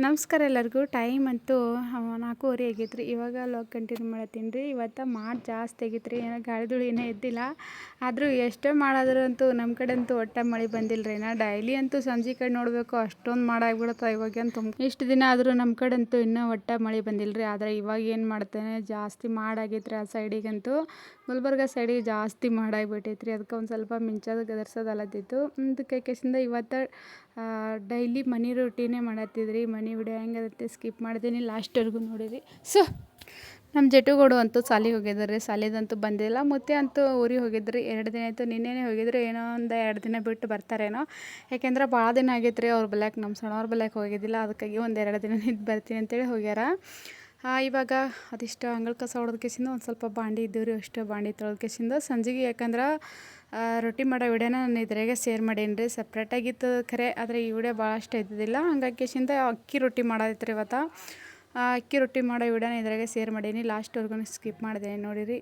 ನಮಸ್ಕಾರ ಎಲ್ಲರಿಗೂ. ಟೈಮ್ ಅಂತೂ 4:30 ಆಗೈತ್ರಿ. ಇವಾಗ ಲಾಗ್ ಕಂಟಿನ್ಯೂ ಮಾಡತ್ತೀನಿ ರೀ. ಇವತ್ತು ಜಾಸ್ತಿ ಆಗೈತ್ರಿ. ಏನೋ ಗಾಳಿ ಧೂಳು ಏನೂ ಎದ್ದಿಲ್ಲ. ಆದರೂ ಎಷ್ಟೇ ಮಾಡಾದ್ರೂ ಅಂತೂ ನಮ್ಮ ಕಡೆ ಅಂತೂ ಒಟ್ಟು ಮಳೆ ಬಂದಿಲ್ಲ ರೀ. ಡೈಲಿ ಅಂತೂ ಸಂಜೆ ಕಡೆ ನೋಡಬೇಕು ಅಷ್ಟೊಂದು ಮಾಡಾಗ್ಬಿಡುತ್ತೆ. ಇವಾಗಂತೂ ಇಷ್ಟು ದಿನ ಆದರೂ ನಮ್ಮ ಕಡೆ ಅಂತೂ ಇನ್ನೂ ಒಟ್ಟು ಮಳೆ ಬಂದಿಲ್ಲ ರೀ. ಆದರೆ ಇವಾಗ ಏನು ಮಾಡ್ತೇನೆ ಜಾಸ್ತಿ ಮಾಡಾಗೈತ್ರಿ. ಆ ಸೈಡಿಗಂತೂ ಗುಲ್ಬರ್ಗ ಸೈಡಿಗೆ ಜಾಸ್ತಿ ಮಾಡಾಗ್ಬಿಟ್ಟೈತ್ರಿ. ಅದಕ್ಕೆ ಒಂದು ಸ್ವಲ್ಪ ಮಿಂಚೋದು ಗದರ್ಸೋದಲ್ಲತ್ತಿತ್ತು. ಅದಕ್ಕೆ ಕೇಸಿಂದ ಇವತ್ತು ಡೈಲಿ ಮನೆ ರೊಟ್ಟಿನೇ ಮಾಡತ್ತಿದ್ರಿ. ಮನೆ ವಿಡಿಯೋ ಹೆಂಗದತ್ತೆ ಸ್ಕಿಪ್ ಮಾಡ್ತೀನಿ, ಲಾಸ್ಟ್ವರೆಗೂ ನೋಡಿರಿ. ನಮ್ಮ ಜಟುಗೋಡು ಅಂತೂ ಸಾಲಿಗೆ ಹೋಗಿದ್ದಾರೆ. ಸಾಲಿದಂತೂ ಬಂದಿಲ್ಲ. ಮುತ್ತೆ ಅಂತೂ ಊರಿಗೆ ಹೋಗಿದ್ರಿ. 2 ದಿನ ಆಯಿತು. ನಿನ್ನೆನೇ ಹೋಗಿದ್ರು. ಏನೋ ಒಂದು 2 ದಿನ ಬಿಟ್ಟು ಬರ್ತಾರೇನೋ. ಯಾಕೆಂದ್ರೆ ಭಾಳ ದಿನ ಆಗೈತೆ ರೀ ಅವ್ರ ಬಲ್ಯಾಕ, ನಮ್ಮ ಸಣ್ಣವ್ರ ಬಲ್ಯಾಕ ಹೋಗಿದ್ದಿಲ್ಲ. ಅದಕ್ಕಾಗಿ ಒಂದು 2 ದಿನ ನಿಂತು ಬರ್ತೀನಿ ಅಂತೇಳಿ ಹೋಗ್ಯಾರ. ಇವಾಗ ಅದಿಷ್ಟು ಅಂಗಳ ಕಸ ಹೊಡೆದ ಕೇಸಿಂದ ಒಂದು ಸ್ವಲ್ಪ ಬಾಂಡೆ ಇದ್ದವು ರೀ. ಅಷ್ಟು ಬಾಂಡೆ ತೊಳೆದ ಕೇಸಿಂದ ಸಂಜೆಗೆ, ಯಾಕಂದ್ರೆ ರೊಟ್ಟಿ ಮಾಡೋ ವಿಡಿಯೋನ ನಾನು ಇದ್ರಾಗೆ ಶೇರ್ ಮಾಡೀನಿ ರೀ. ಸಪ್ರೇಟಾಗಿತ್ತು ಖರೆ, ಆದರೆ ಈ ವಿಡಿಯೋ ಭಾಳಷ್ಟು ಇದ್ದಿದ್ದಿಲ್ಲ. ಹಂಗಾಗಿ ಕೇಸಿಂದ ಅಕ್ಕಿ ರೊಟ್ಟಿ ಮಾಡೋದೈತೆ ರೀ ಇವತ್ತು. ಅಕ್ಕಿ ರೊಟ್ಟಿ ಮಾಡೋ ವಿಡಿಯೋನ ಇದ್ರಾಗೆ ಶೇರ್ ಮಾಡೀನಿ. ಲಾಸ್ಟ್ವರೆಗೂ ಸ್ಕಿಪ್ ಮಾಡಿದೆ ನೋಡಿರಿ.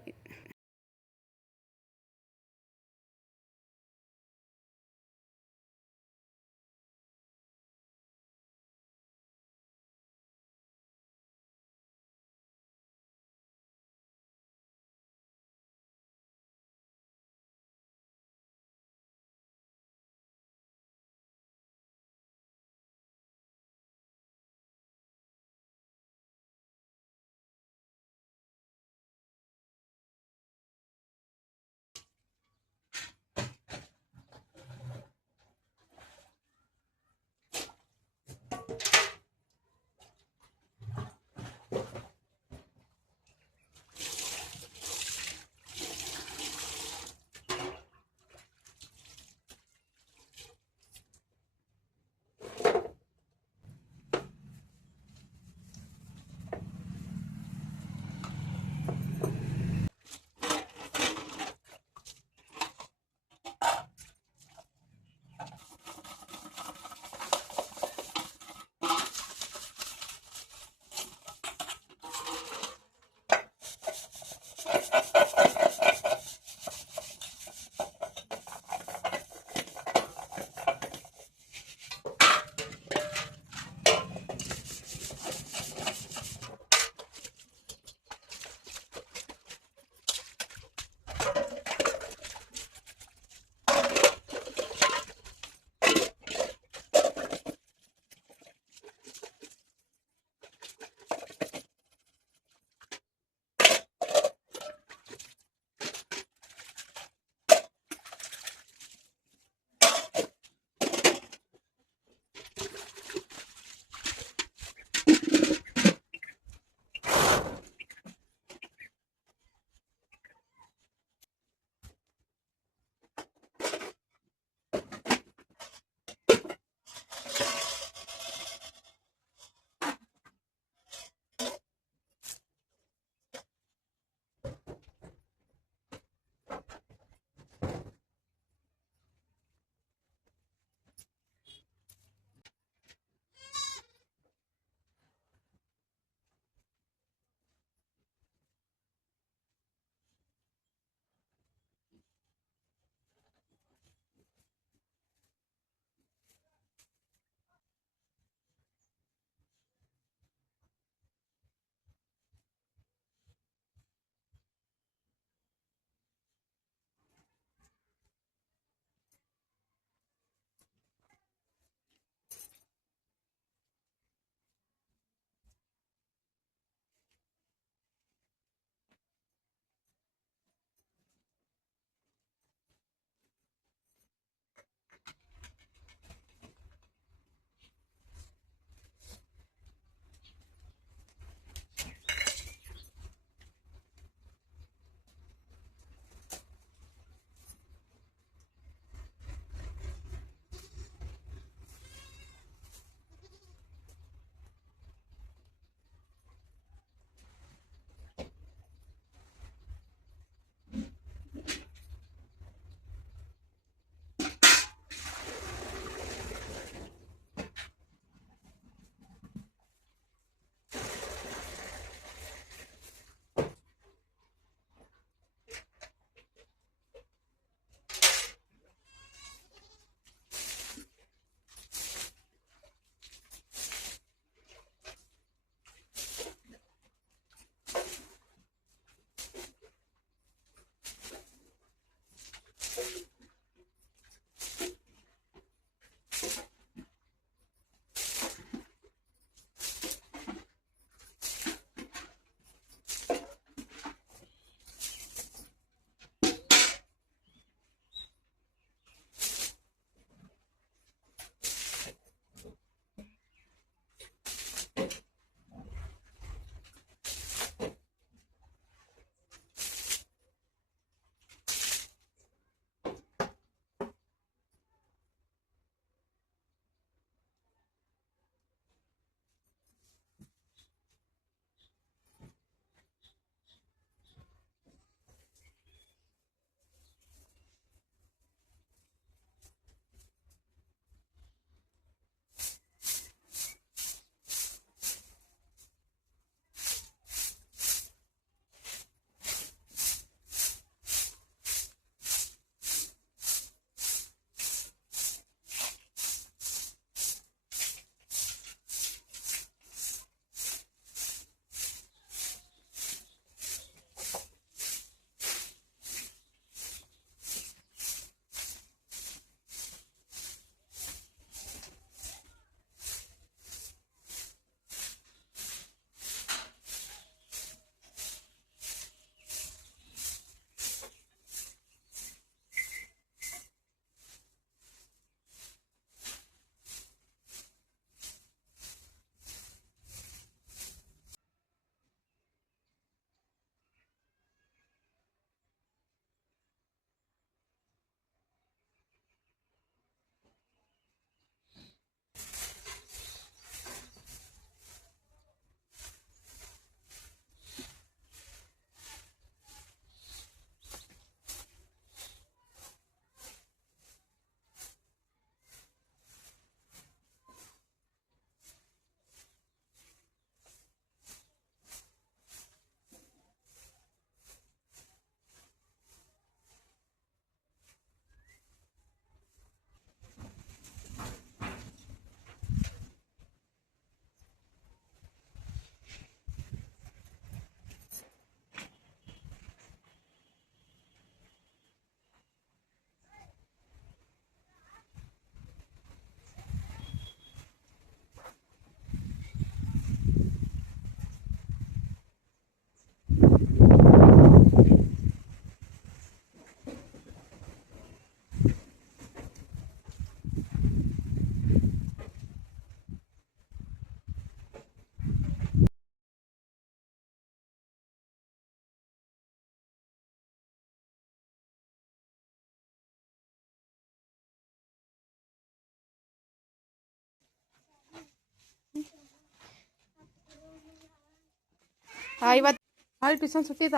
ಇವತ್ತು ಭಾಳ ಟ್ಯೂಷನ್ ಸುಟ್ಟಿದ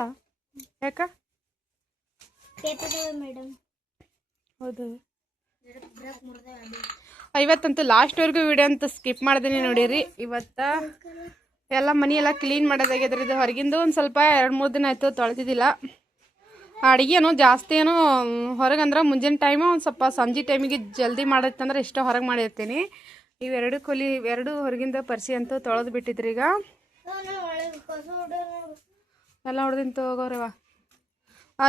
ಯಾಕ ಮೇಡಮ್? ಹೌದು, ಇವತ್ತಂತೂ ಲಾಸ್ಟ್ವರೆಗೂ ವಿಡಿಯೋ ಅಂತ ಸ್ಕಿಪ್ ಮಾಡ್ದೇನೆ ನೋಡಿರಿ. ಇವತ್ತು ಎಲ್ಲ ಮನೆ ಎಲ್ಲ ಕ್ಲೀನ್ ಮಾಡೋದಾಗ್ಯದ್ರಿ. ಇದು ಹೊರಗಿಂದು ಒಂದು ಸ್ವಲ್ಪ 2-3 ದಿನ ಆಯಿತು ತೊಳೆದಿದ್ದಿಲ್ಲ. ಅಡುಗೆನೂ ಜಾಸ್ತಿ ಏನು ಹೊರಗಂದ್ರೆ ಮುಂಜಾನೆ ಟೈಮು ಒಂದು ಸ್ವಲ್ಪ ಸಂಜೆ ಟೈಮಿಗೆ ಜಲ್ದಿ ಮಾಡತ್ತಂದ್ರೆ ಇಷ್ಟ ಹೊರಗೆ ಮಾಡಿರ್ತೀನಿ. ಇವೆರಡು ಎರಡು ಹೊರಗಿಂದ ಪರಿಸಿ ಅಂತೂ ತೊಳೆದು ಬಿಟ್ಟಿದ್ರಿ. ಈಗ ಎಲ್ಲ ಹೊಡೆದಿಂತ ಹೋಗೋರವ.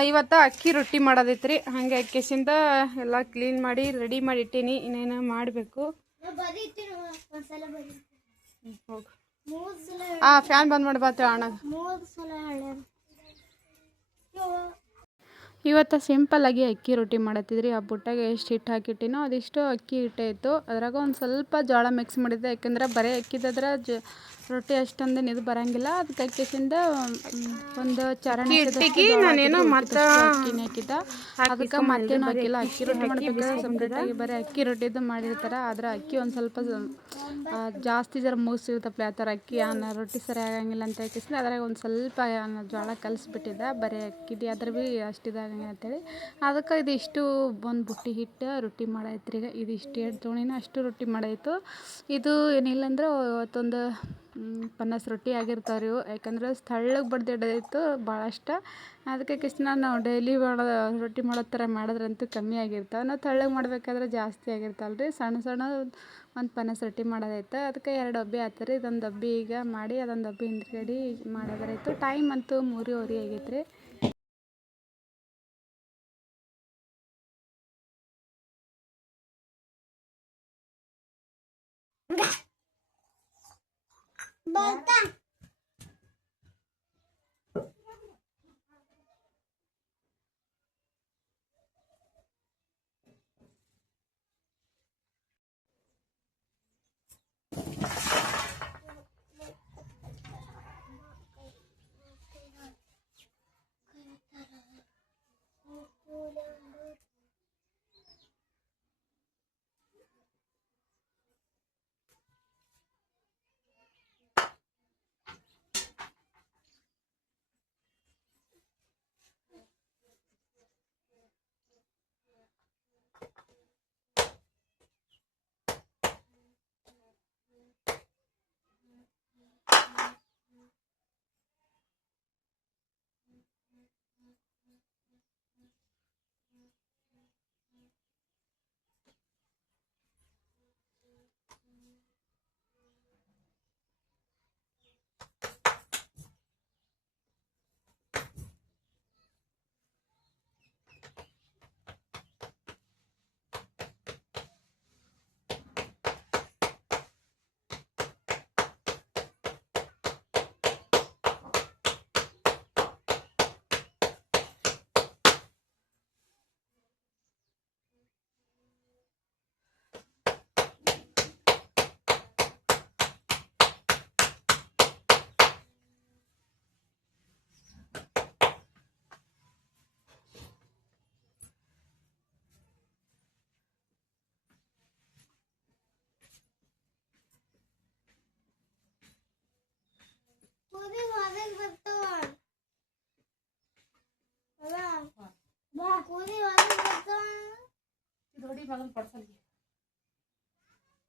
ಇವತ್ತು ಅಕ್ಕಿ ರೊಟ್ಟಿ ಮಾಡೋದೈತ್ರಿ. ಹಾಗೆ ಅಕ್ಕಿಸಿಂದ ಎಲ್ಲ ಕ್ಲೀನ್ ಮಾಡಿ ರೆಡಿ ಮಾಡಿ ಇಟ್ಟೀನಿ. ಇನ್ನೇನು ಮಾಡಬೇಕು. ಹೋಗು ಫ್ಯಾನ್ ಬಂದ್ ಮಾಡಿ ಬಾತ ಅಣ್ಣ. ಇವತ್ತು ಸಿಂಪಲ್ಲಾಗಿ ಅಕ್ಕಿ ರೊಟ್ಟಿ ಮಾಡತ್ತಿದ್ರಿ. ಆ ಬುಟ್ಟಾಗೆ ಎಷ್ಟು ಹಿಟ್ಟು ಹಾಕಿಟ್ಟಿನೋ ಅದಿಷ್ಟು ಅಕ್ಕಿ ಹಿಟ್ಟಾಯಿತು. ಅದ್ರಾಗ ಒಂದು ಸ್ವಲ್ಪ ಜೋಳ ಮಿಕ್ಸ್ ಮಾಡಿದ್ದೆ. ಯಾಕೆಂದ್ರೆ ಬರೀ ಅಕ್ಕಿದಾದ್ರೆ ರೊಟ್ಟಿ ಅಷ್ಟೊಂದು ಇದು ಬರೋಂಗಿಲ್ಲ. ಅದಕ್ಕೆ ಅಕ್ಕಿಸಿಂದ ಒಂದು ಚರಣಿ ನಾನೇನೋ ಮತ್ತು ಅಕ್ಕಿನ ಹಾಕಿದ್ದ. ಅದಕ್ಕೆ ಮತ್ತೇನು ಹಾಕಿಲ್ಲ. ಅಕ್ಕಿ ರೊಟ್ಟಿ ಮಾಡಬೇಕಾದ್ರೆ ಸಪ್ರೇಟಾಗಿ ಬರೀ ಅಕ್ಕಿ ರೊಟ್ಟಿದ್ದು ಮಾಡಿರ್ತಾರೆ. ಆದ್ರೆ ಅಕ್ಕಿ ಒಂದು ಸ್ವಲ್ಪ ಜಾಸ್ತಿ ಮುಗಿಸಿರ್ತಪ್ಲೆ ಆ ಥರ ಅಕ್ಕಿ ರೊಟ್ಟಿ ಸರಿ ಆಗಂಗಿಲ್ಲ ಅಂತ ಹಾಕಿಸಿದ್ರೆ ಅದ್ರಾಗ ಒಂದು ಸ್ವಲ್ಪ ಜೋಳ ಕಲಿಸ್ಬಿಟ್ಟಿದ್ದೆ. ಬರೀ ಅಕ್ಕಿದು ಅದ್ರ ಭೀ ಅಷ್ಟಿದಾಗಂಗೆ ಅಂತೇಳಿ ಅದಕ್ಕೆ ಇದಿಷ್ಟು ಒಂದು ಬುಟ್ಟಿ ಹಿಟ್ಟು ರೊಟ್ಟಿ ಮಾಡಾಯ್ತ್ರಿ. ಈಗ ಇದಿಷ್ಟು 2 ತೋಣಿನ ಅಷ್ಟು ರೊಟ್ಟಿ ಮಾಡಾಯಿತು. ಇದು ಏನಿಲ್ಲ ಅಂದ್ರೆ ಇವತ್ತೊಂದು 50 ರೊಟ್ಟಿ ಆಗಿರ್ತಾವ್ರಿ ಇವು. ಯಾಕಂದ್ರೆ ಸ್ಥಳಕ್ಕೆ ಬಡ್ದಿಡೋದಿತ್ತು ಭಾಳಷ್ಟು. ಅದಕ್ಕೆ ಕಿಸ್ನ ನಾವು ಡೈಲಿ ರೊಟ್ಟಿ ಮಾಡೋ ಥರ ಮಾಡಿದ್ರಂತೂ ಕಮ್ಮಿ ಆಗಿರ್ತಾವೆ. ನಾವು ತೆಳ್ಳಗೆ ಮಾಡಬೇಕಾದ್ರೆ ಜಾಸ್ತಿ ಆಗಿರ್ತಾವಲ್ರಿ. ಸಣ್ಣ ಒಂದು 50 ರೊಟ್ಟಿ ಮಾಡೋದೈತೆ. ಅದಕ್ಕೆ 2 ಡಬ್ಬಿ ಆಯ್ತು. ಇದೊಂದು ಡಬ್ಬಿ ಈಗ ಮಾಡಿ ಅದೊಂದು ಡಬ್ಬಿ ಹಿಂದ್ಗಡೆ ಮಾಡೋದ್ರಾಯ್ತು. ಟೈಮ್ ಅಂತೂ 3:30 ಆಗೈತ್ರಿ.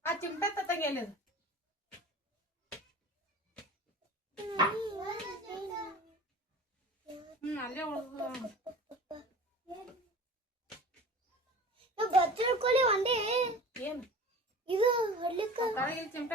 ಆ ಚಿಮಟ ತತ್ತಂಗೆ ಎಲ್ಲಿದೆ? ಅಲ್ಲೇ ಬಚ್ಚಳ್ಕೊಳ್ಳಿ ಒಂದೇ ಏನು ಇದು ಹೊಡ್ಲಿಕ್ಕ ಚಿಮಟ